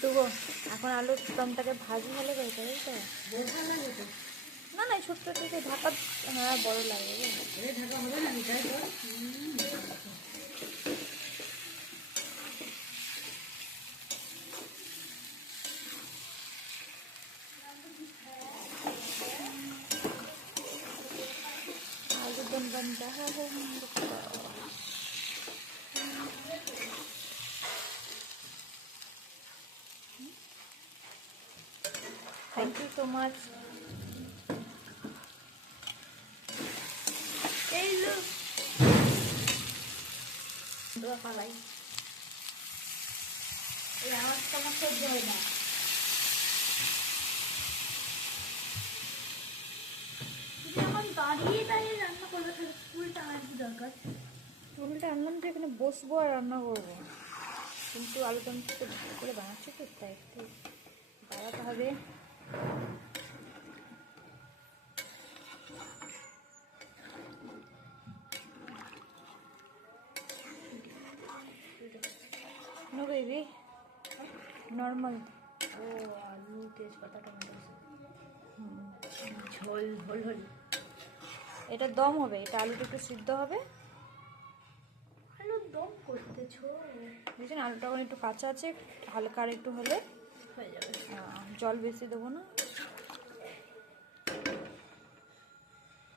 দেবো এখন আলুর দমটাকে ভাজি হলে গেছে তাই তো না না ছোট্ট থেকে ঢাকা হ্যাঁ বড় লাগবে ঢাকা হবে না তাই তো आलू दम बन रहा है थैंक यू सो मच পালাই এই আওয়াজটা আমার সহ্য হয় না যখন দাঁড়িয়ে দাঁড়িয়ে রান্না করবে তাহলে ফুলটা আর কি দরকার উল্টে আনলাম যে এখানে বসবো আর রান্না করবো কিন্তু আলু দমটা তো ভালো করে বানাচ্ছি তো তাই একটু বাড়াতে হবে नो बेबी नॉर्मल ও আলু তেজপাতা টমেটো ঝোল ঝোল ঝোল এটা দম হবে এটা আলুটা একটু সিদ্ধ হবে আলু দম করতেছো বুঝছেন আলুটা এখন একটু কাঁচা আছে হালকা আর একটু হলে হয়ে যাবে জল বেশি দেবো না